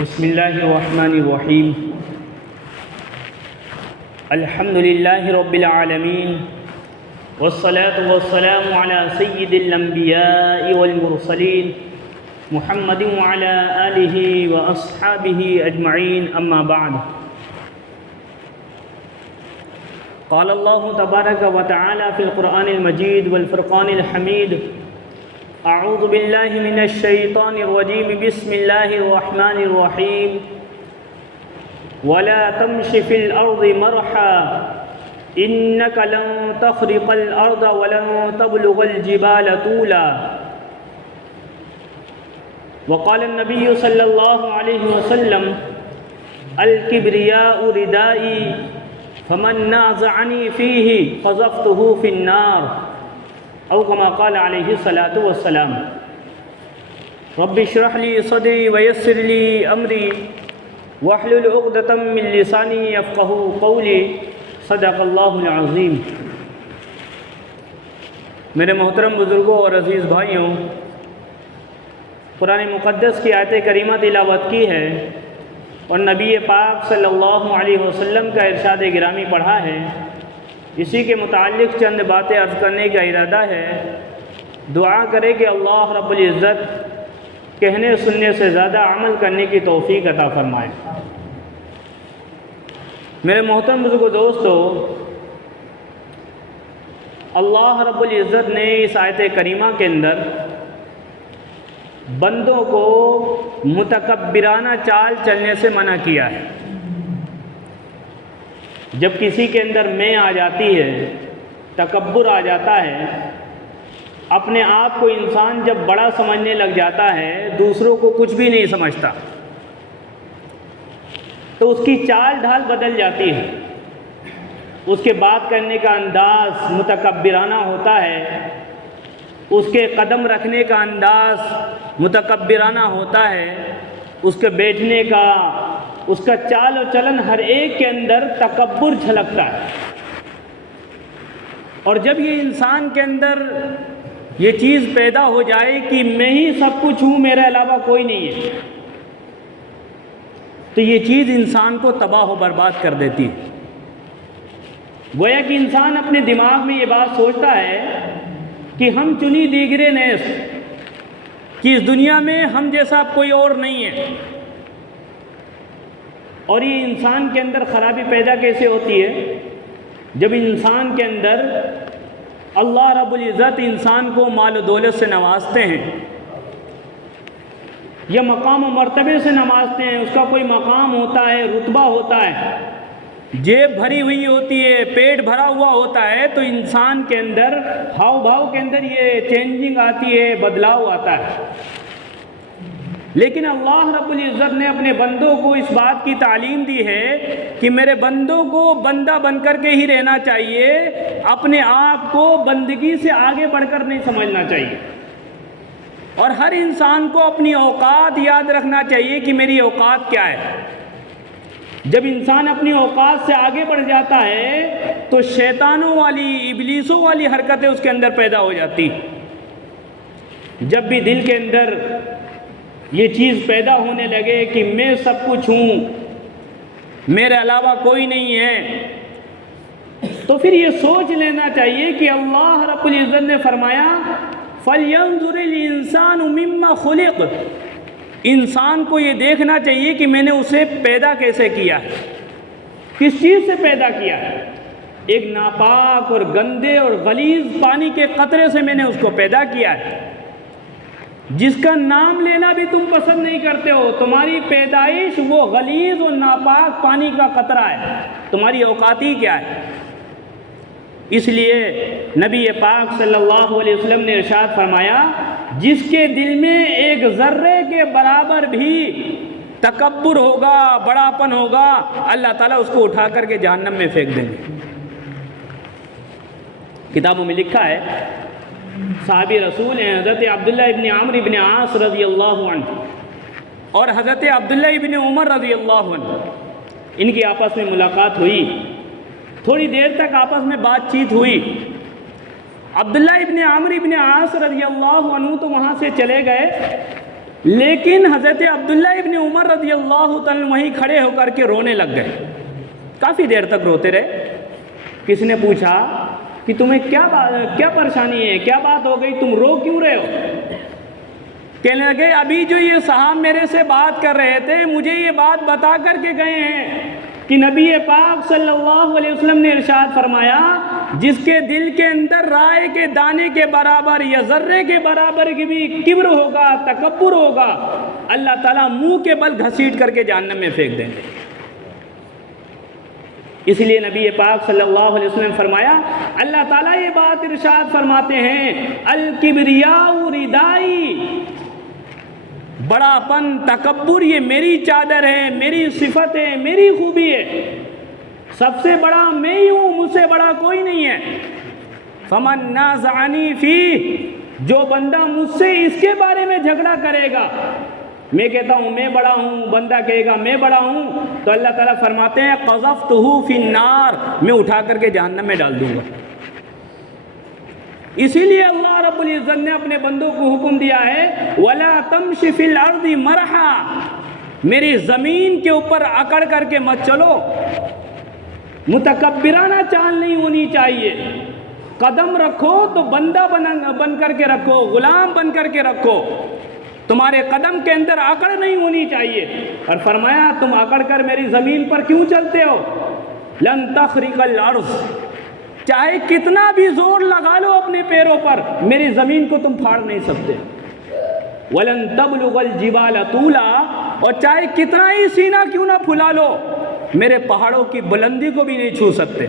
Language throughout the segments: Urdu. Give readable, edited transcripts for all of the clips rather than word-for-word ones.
بسم اللہ الرحمن الرحیم الحمد للہ رب العالمین والصلاة والسلام علی سید الانبیاء والمرسلین محمد وعلی آلہ واصحابہ اجمعین اما بعد قال اللہ تبارک وتعالی فی القرآن المجید والفرقان الحمید اعوذ باللہ من الشیطان الرجیم بسم اللہ الرحمن الرحیم ولا تمش في الأرض مرحا إنك لن تخرق الأرض ولن تبلغ الجبال طولا وقال النبي صلى الله عليه وسلم الكبرياء ردائي فمن نازعني فيه قذفته في النار أو كما قال عليه الصلاة والسلام رب اشرح لي صدري ويسر لي أمري واحلل عقدة من لساني يفقهوا قولي صدق اللہ العظیم۔ میرے محترم بزرگوں اور عزیز بھائیوں، قرآن مقدس کی آیت کریمہ تلاوت کی ہے اور نبی پاک صلی اللہ علیہ وسلم کا ارشاد گرامی پڑھا ہے۔ اسی کے متعلق چند باتیں عرض کرنے کا ارادہ ہے۔ دعا کرے کہ اللہ رب العزت کہنے سننے سے زیادہ عمل کرنے کی توفیق عطا فرمائے۔ میرے محترم بزرگوں دوستو، اللہ رب العزت نے اس آیت کریمہ کے اندر بندوں کو متکبرانہ چال چلنے سے منع کیا ہے۔ جب کسی کے اندر میں آ جاتی ہے، تکبر آ جاتا ہے، اپنے آپ کو انسان جب بڑا سمجھنے لگ جاتا ہے، دوسروں کو کچھ بھی نہیں سمجھتا، تو اس کی چال ڈھال بدل جاتی ہے، اس کے بات کرنے کا انداز متکبرانہ ہوتا ہے، اس کے قدم رکھنے کا انداز متکبرانہ ہوتا ہے، اس کے بیٹھنے کا، اس کا چال و چلن ہر ایک کے اندر تکبر جھلکتا ہے۔ اور جب یہ انسان کے اندر یہ چیز پیدا ہو جائے کہ میں ہی سب کچھ ہوں، میرے علاوہ کوئی نہیں ہے، تو یہ چیز انسان کو تباہ و برباد کر دیتی ہے۔ گویا کہ انسان اپنے دماغ میں یہ بات سوچتا ہے کہ ہم چنی دیگرے نیز، کہ اس دنیا میں ہم جیسا کوئی اور نہیں ہے۔ اور یہ انسان کے اندر خرابی پیدا کیسے ہوتی ہے؟ جب انسان کے اندر اللہ رب العزت انسان کو مال و دولت سے نوازتے ہیں یا مقام و مرتبے سے نوازتے ہیں، اس کا کوئی مقام ہوتا ہے، رتبہ ہوتا ہے، جیب بھری ہوئی ہوتی ہے، پیٹ بھرا ہوا ہوتا ہے، تو انسان کے اندر ہاؤ بھاؤ کے اندر یہ چینجنگ آتی ہے، بدلاؤ آتا ہے۔ لیکن اللہ رب العزت نے اپنے بندوں کو اس بات کی تعلیم دی ہے کہ میرے بندوں کو بندہ بن کر کے ہی رہنا چاہیے، اپنے آپ کو بندگی سے آگے بڑھ کر نہیں سمجھنا چاہیے، اور ہر انسان کو اپنی اوقات یاد رکھنا چاہیے کہ میری اوقات کیا ہے۔ جب انسان اپنی اوقات سے آگے بڑھ جاتا ہے تو شیطانوں والی، ابلیسوں والی حرکتیں اس کے اندر پیدا ہو جاتی۔ جب بھی دل کے اندر یہ چیز پیدا ہونے لگے کہ میں سب کچھ ہوں، میرے علاوہ کوئی نہیں ہے، تو پھر یہ سوچ لینا چاہیے کہ اللہ رب العزت نے فرمایا فَلْيَنْظُرِ الْإِنسَانُ مِمَّا خُلِقَ، انسان کو یہ دیکھنا چاہیے کہ میں نے اسے پیدا کیسے کیا ہے، کس چیز سے پیدا کیا ہے۔ ایک ناپاک اور گندے اور غلیظ پانی کے قطرے سے میں نے اس کو پیدا کیا ہے، جس کا نام لینا بھی تم پسند نہیں کرتے ہو۔ تمہاری پیدائش وہ غلیظ اور ناپاک پانی کا قطرہ ہے، تمہاری اوقات ہی کیا ہے۔ اس لیے نبی پاک صلی اللہ علیہ وسلم نے ارشاد فرمایا جس کے دل میں ایک ذرے کے برابر بھی تکبر ہوگا، بڑاپن ہوگا، اللہ تعالیٰ اس کو اٹھا کر کے جہنم میں پھینک دیں گے۔ کتابوں میں لکھا ہے، صحابی رسول ہیں حضرت عبداللہ ابن عمرو ابن عاص رضی اللہ عنہ اور حضرت عبداللہ ابن عمر رضی اللہ عنہ، ان کی آپس میں ملاقات ہوئی، تھوڑی دیر تک آپس میں بات چیت ہوئی۔ عبداللہ ابن عمرو ابن عاص رضی اللہ عنہ تو وہاں سے چلے گئے لیکن حضرت عبداللہ ابن عمر رضی اللہ تعالیٰ وہیں کھڑے ہو کر کے رونے لگ گئے، کافی دیر تک روتے رہے۔ کسی نے پوچھا کہ تمہیں کیا پریشانی ہے، کیا بات ہو گئی، تم رو کیوں رہے ہو؟ کہنے لگے ابھی جو یہ صحابہ میرے سے بات کر رہے تھے مجھے یہ بات بتا کر کے گئے ہیں کہ نبی پاک صلی اللہ علیہ وسلم نے ارشاد فرمایا جس کے دل کے اندر رائے کے دانے کے برابر یا ذرے کے برابر کی بھی کبر ہوگا، تکبر ہوگا، اللہ تعالیٰ منہ کے بل گھسیٹ کر کے جہنم میں پھینک دیں گے۔ اس لیے نبی پاک صلی اللہ علیہ وسلم نے فرمایا، اللہ تعالیٰ یہ بات ارشاد فرماتے ہیں الکبریاء ردائی، بڑا پن تکبر یہ میری چادر ہے، میری صفت ہے، میری خوبی ہے، سب سے بڑا میں ہی ہوں، مجھ سے بڑا کوئی نہیں ہے۔ فمن نازعنی فیہ، جو بندہ مجھ سے اس کے بارے میں جھگڑا کرے گا، میں کہتا ہوں میں بڑا ہوں، بندہ کہے گا میں بڑا ہوں، تو اللہ تعالیٰ فرماتے ہیں قذفتہ فی النار، میں اٹھا کر کے جہنم میں ڈال دوں گا۔ اسی لیے اللہ رب العزت نے اپنے بندوں کو حکم دیا ہے وَلَا تَمْشِ فِي الْأَرْضِ مَرْحًا، میری زمین کے اوپر اکڑ کر کے مت چلو، متکبرانہ چال نہیں ہونی چاہیے، قدم رکھو تو بندہ بن کر کے رکھو، غلام بن کر کے رکھو، تمہارے قدم کے اندر اکڑ نہیں ہونی چاہیے۔ اور فرمایا تم اکڑ کر میری زمین پر کیوں چلتے ہو؟ لن تخرق الارض، چاہے کتنا بھی زور لگا لو اپنے پیروں پر، میری زمین کو تم پھاڑ نہیں سکتے۔ ولن تبلغ الجبال طولا، اور چاہے کتنا ہی سینہ کیوں نہ پھلا لو، میرے پہاڑوں کی بلندی کو بھی نہیں چھو سکتے۔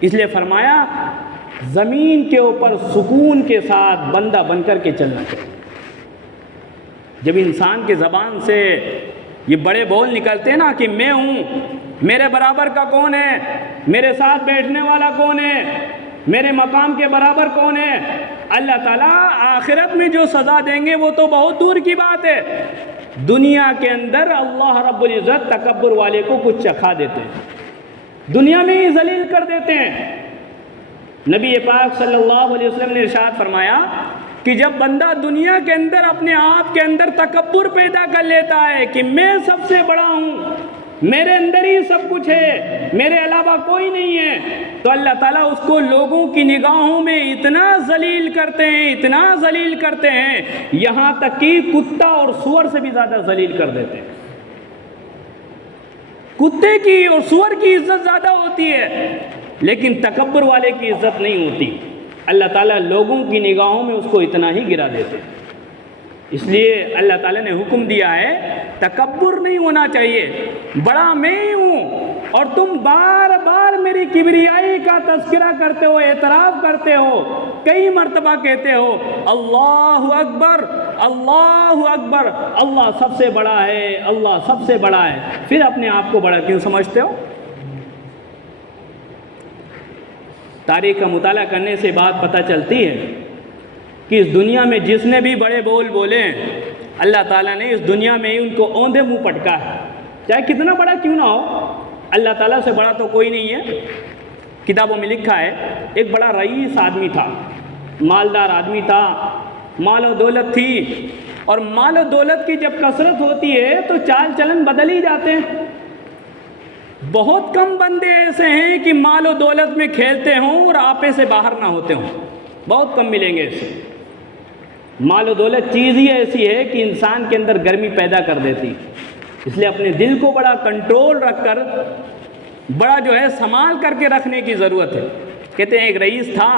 اس لیے فرمایا زمین کے اوپر سکون کے ساتھ بندہ بن کر کے چلنا چاہیے۔ جب انسان کے زبان سے یہ بڑے بول نکلتے ہیں نا کہ میں ہوں، میرے برابر کا کون ہے، میرے ساتھ بیٹھنے والا کون ہے، میرے مقام کے برابر کون ہے، اللہ تعالیٰ آخرت میں جو سزا دیں گے وہ تو بہت دور کی بات ہے۔ دنیا کے اندر اللہ رب العزت تکبر والے کو کچھ چکھا دیتے ہیں، دنیا میں ہی ذلیل کر دیتے ہیں۔ نبی پاک صلی اللہ علیہ وسلم نے ارشاد فرمایا کہ جب بندہ دنیا کے اندر اپنے آپ کے اندر تکبر پیدا کر لیتا ہے کہ میں سب سے بڑا ہوں، میرے اندر ہی سب کچھ ہے، میرے علاوہ کوئی نہیں ہے، تو اللہ تعالیٰ اس کو لوگوں کی نگاہوں میں اتنا ذلیل کرتے ہیں، اتنا ذلیل کرتے ہیں، یہاں تک کہ کتا اور سور سے بھی زیادہ ذلیل کر دیتے ہیں۔ کتے کی اور سور کی عزت زیادہ ہوتی ہے، لیکن تکبر والے کی عزت نہیں ہوتی۔ اللہ تعالیٰ لوگوں کی نگاہوں میں اس کو اتنا ہی گرا دیتے ہیں۔ اس لیے اللہ تعالیٰ نے حکم دیا ہے تکبر نہیں ہونا چاہیے، بڑا میں ہی ہوں، اور تم بار بار میری کبریائی کا تذکرہ کرتے ہو، اعتراف کرتے ہو، کئی مرتبہ کہتے ہو اللہ اکبر اللہ اکبر، اللہ سب سے بڑا ہے، اللہ سب سے بڑا ہے، پھر اپنے آپ کو بڑا کیوں سمجھتے ہو؟ تاریخ کا مطالعہ کرنے سے بات پتہ چلتی ہے کہ اس دنیا میں جس نے بھی بڑے بول بولے اللہ تعالیٰ نے اس دنیا میں ہی ان کو اوندھے منہ پٹکا ہے، چاہے کتنا بڑا کیوں نہ ہو، اللہ تعالیٰ سے بڑا تو کوئی نہیں ہے۔ کتابوں میں لکھا ہے ایک بڑا رئیس آدمی تھا، مالدار آدمی تھا، مال و دولت تھی، اور مال و دولت کی جب کثرت ہوتی ہے تو چال چلن بدل ہی جاتے ہیں۔ بہت کم بندے ایسے ہیں کہ مال و دولت میں کھیلتے ہوں اور آپے سے باہر نہ ہوتے ہوں، بہت کم ملیں گے ایسے۔ مال و دولت چیز ہی ایسی ہے کہ انسان کے اندر گرمی پیدا کر دیتی، اس لیے اپنے دل کو بڑا کنٹرول رکھ کر، بڑا جو ہے سنبھال کر کے رکھنے کی ضرورت ہے۔ کہتے ہیں ایک رئیس تھا،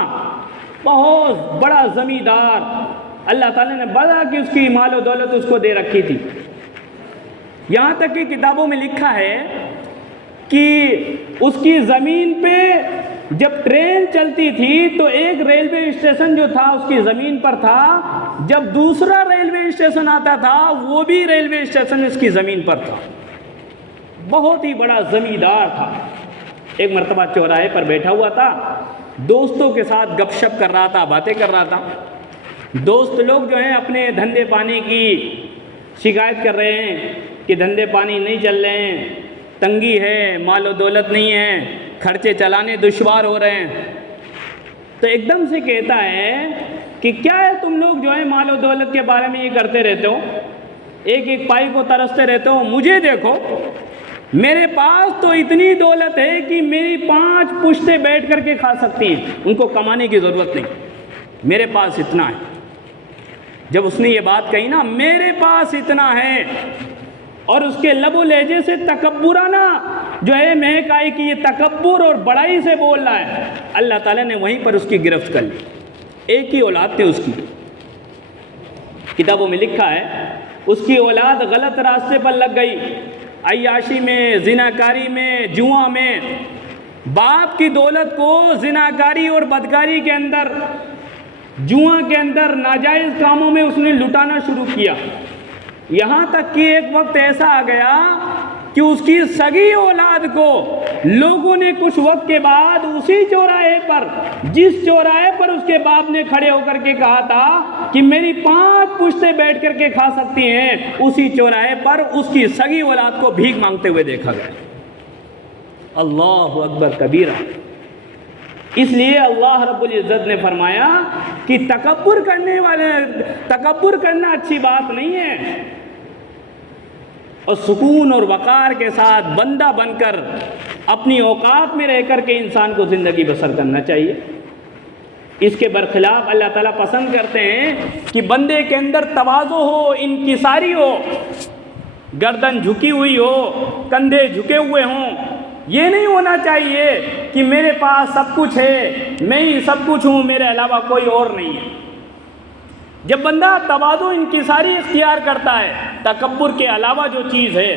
بہت بڑا زمیندار، اللہ تعالیٰ نے بڑا کہ اس کی مال و دولت اس کو دے رکھی تھی، یہاں تک کہ کتابوں میں لکھا ہے کہ اس کی زمین پہ جب ٹرین چلتی تھی تو ایک ریلوے اسٹیشن جو تھا اس کی زمین پر تھا، جب دوسرا ریلوے اسٹیشن آتا تھا وہ بھی ریلوے اسٹیشن اس کی زمین پر تھا، بہت ہی بڑا زمیندار تھا۔ ایک مرتبہ چوراہے پر بیٹھا ہوا تھا، دوستوں کے ساتھ گپ شپ کر رہا تھا، باتیں کر رہا تھا۔ دوست لوگ جو ہیں اپنے دھندے پانی کی شکایت کر رہے ہیں کہ دھندے پانی نہیں چل رہے ہیں، تنگی ہے، مال و دولت نہیں ہے، خرچے چلانے دشوار ہو رہے ہیں۔ تو ایک دم سے کہتا ہے کہ کیا ہے تم لوگ جو ہے مال و دولت کے بارے میں یہ کرتے رہتے ہو، ایک ایک پائی کو ترستے رہتے ہو، مجھے دیکھو، میرے پاس تو اتنی دولت ہے کہ میری 5 پشتیں بیٹھ کر کے کھا سکتی ہیں، ان کو کمانے کی ضرورت نہیں، میرے پاس اتنا ہے۔ جب اس نے یہ بات کہی نا، میرے پاس اتنا ہے، اور اس کے لب و لہجے سے تکبرانہ جو ہے مہک آئی کہ یہ تکبر اور بڑائی سے بول رہا ہے، اللہ تعالیٰ نے وہیں پر اس کی گرفت کر لی۔ ایک ہی اولاد تھی اس کی، کتابوں میں لکھا ہے اس کی اولاد غلط راستے پر لگ گئی، عیاشی میں، زناکاری میں، جوا میں، باپ کی دولت کو زناکاری اور بدکاری کے اندر، جوا کے اندر، ناجائز کاموں میں اس نے لٹانا شروع کیا، یہاں تک کہ ایک وقت ایسا آ گیا کہ اس کی سگی اولاد کو لوگوں نے کچھ وقت کے بعد اسی چوراہے پر، جس چوراہے پر اس کے باپ نے کھڑے ہو کر کے کہا تھا کہ میری 5 پشتیں بیٹھ کر کے کھا سکتی ہیں، اسی چوراہے پر اس کی سگی اولاد کو بھیک مانگتے ہوئے دیکھا گیا۔ اللہ اکبر کبیرہ۔ اس لیے اللہ رب العزت نے فرمایا کہ تکبر کرنا اچھی بات نہیں ہے، اور سکون اور وقار کے ساتھ بندہ بن کر اپنی اوقات میں رہ کر کے انسان کو زندگی بسر کرنا چاہیے۔ اس کے برخلاف اللہ تعالیٰ پسند کرتے ہیں کہ بندے کے اندر تواضع ہو، انکساری ہو، گردن جھکی ہوئی ہو، کندھے جھکے ہوئے ہوں۔ یہ نہیں ہونا چاہیے کہ میرے پاس سب کچھ ہے، میں ہی سب کچھ ہوں، میرے علاوہ کوئی اور نہیں ہے۔ جب بندہ تواضع انکساری اختیار کرتا ہے، تکبر کے علاوہ جو چیز ہے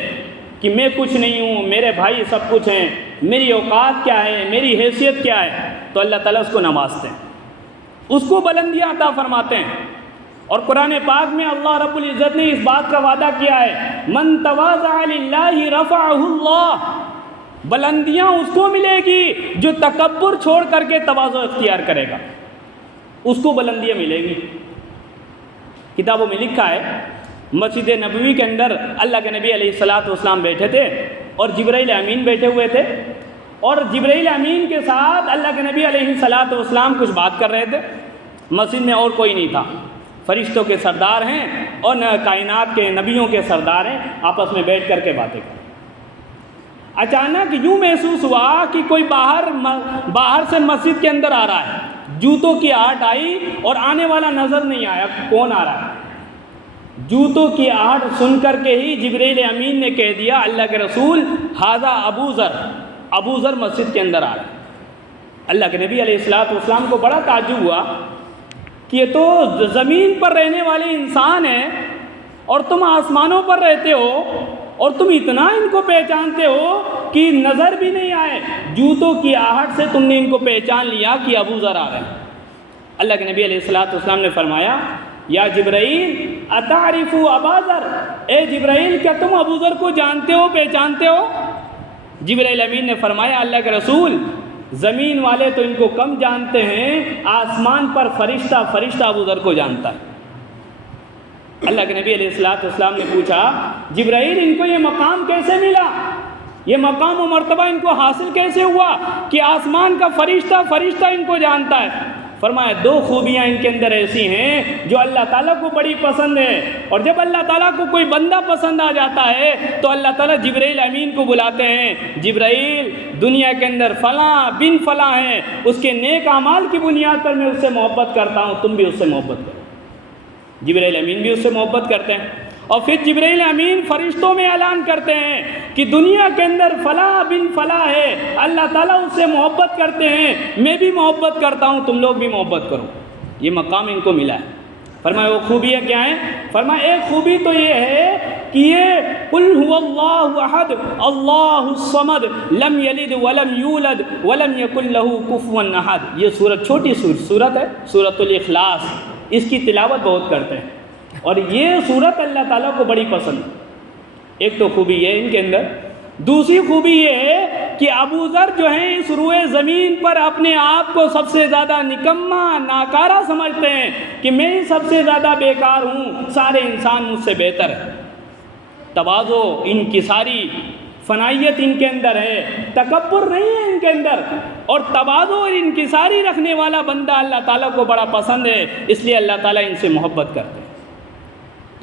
کہ میں کچھ نہیں ہوں، میرے بھائی سب کچھ ہیں، میری اوقات کیا ہے، میری حیثیت کیا ہے، تو اللہ تعالیٰ اس کو نوازتے ہیں، اس کو بلندیاں عطا فرماتے ہیں۔ اور قرآن پاک میں اللہ رب العزت نے اس بات کا وعدہ کیا ہے، من تواضع للہ رفعہ اللہ، بلندیاں اس کو ملے گی جو تکبر چھوڑ کر کے تواضع اختیار کرے گا، اس کو بلندیاں ملے گی۔ کتابوں میں لکھا ہے مسجد نبوی کے اندر اللہ کے نبی علیہ الصلاۃ والسلام بیٹھے تھے اور جبرائیل امین بیٹھے ہوئے تھے، اور جبرائیل امین کے ساتھ اللہ کے نبی علیہ الصلاۃ والسلام کچھ بات کر رہے تھے۔ مسجد میں اور کوئی نہیں تھا، فرشتوں کے سردار ہیں اور کائنات کے نبیوں کے سردار ہیں، آپس میں بیٹھ کر کے باتیں کریں۔ اچانک یوں محسوس ہوا کہ کوئی باہر سے مسجد کے اندر آ رہا ہے، جوتوں کی آہٹ آئی اور آنے والا نظر نہیں آیا کون آ رہا ہے۔ جوتوں کی آہٹ سن کر کے ہی جبرائیل امین نے کہہ دیا اللہ کے رسول ھذا ابو ذر مسجد کے اندر آ رہا ہے۔ اللہ کے نبی علیہ الصلوۃ والسلام کو بڑا تعجب ہوا کہ یہ تو زمین پر رہنے والے انسان ہیں اور تم آسمانوں پر رہتے ہو، اور تم اتنا ان کو پہچانتے ہو کہ نظر بھی نہیں آئے، جوتوں کی آہٹ سے تم نے ان کو پہچان لیا کہ ابو ذر آ رہے ہیں۔ اللہ کے نبی علیہ الصلوۃ والسلام نے فرمایا یا جبرائیل اتعرف ابا ذر، اے جبرائیل کیا تم ابو ذر کو جانتے ہو، پہچانتے ہو؟ جبرائیل امین نے فرمایا اللہ کے رسول زمین والے تو ان کو کم جانتے ہیں، آسمان پر فرشتہ ابو ذر کو جانتا ہے۔ اللہ کے نبی علیہ الصلوۃ والسلام نے پوچھا جبرائیل ان کو یہ مقام کیسے ملا، یہ مقام و مرتبہ ان کو حاصل کیسے ہوا کہ آسمان کا فرشتہ ان کو جانتا ہے؟ فرمایا 2 خوبیاں ان کے اندر ایسی ہیں جو اللہ تعالیٰ کو بڑی پسند ہے، اور جب اللہ تعالیٰ کو کوئی بندہ پسند آ جاتا ہے تو اللہ تعالیٰ جبرائیل امین کو بلاتے ہیں، جبرائیل دنیا کے اندر فلاں بن فلاں ہیں، اس کے نیک اعمال کی بنیاد پر میں اس سے محبت کرتا ہوں، تم بھی اس سے محبت کرو۔ جبرائیل امین بھی اس سے محبت کرتے ہیں، اور پھر جبرائیل امین فرشتوں میں اعلان کرتے ہیں کہ دنیا کے اندر فلاں بن فلاں ہے، اللہ تعالیٰ اس سے محبت کرتے ہیں، میں بھی محبت کرتا ہوں، تم لوگ بھی محبت کرو۔ یہ مقام ان کو ملا ہے۔ فرمایا وہ خوبیاں کیا ہیں؟ فرمایا ایک خوبی تو یہ ہے کہ یہ قل هو اللہ احد اللہ الصمد لم یلد ولم یولد ولم یکن له کفوا احد۔ یہ سورت چھوٹی سورت ہے، سورۃ الاخلاص، اس کی تلاوت بہت کرتے ہیں، اور یہ سورت اللہ تعالیٰ کو بڑی پسند ہے۔ ایک تو خوبی یہ ان کے اندر، دوسری خوبی یہ ہے کہ ابو ذر جو ہیں اس روئے زمین پر اپنے آپ کو سب سے زیادہ نکما ناکارہ سمجھتے ہیں کہ میں ہی سب سے زیادہ بیکار ہوں، سارے انسان مجھ سے بہتر ہے۔ تواضع، انکساری، فنائیت ان کے اندر ہے، تکبر نہیں ہے ان کے اندر، اور تواضع اور انکساری رکھنے والا بندہ اللہ تعالیٰ کو بڑا پسند ہے، اس لیے اللہ تعالیٰ ان سے محبت کرتے ہیں۔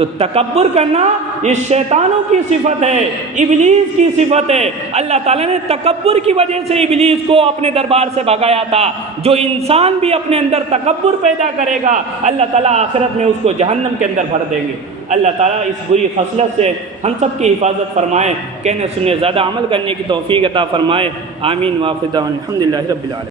تو تکبر کرنا یہ شیطانوں کی صفت ہے، ابلیس کی صفت ہے۔ اللہ تعالیٰ نے تکبر کی وجہ سے ابلیس کو اپنے دربار سے بھگایا تھا۔ جو انسان بھی اپنے اندر تکبر پیدا کرے گا اللہ تعالیٰ آخرت میں اس کو جہنم کے اندر بھر دیں گے۔ اللہ تعالیٰ اس بری خصلت سے ہم سب کی حفاظت فرمائے، کہنے سننے زیادہ عمل کرنے کی توفیق عطا فرمائے۔ آمین۔ وآخر دعوانا الحمدللہ رب العالمین۔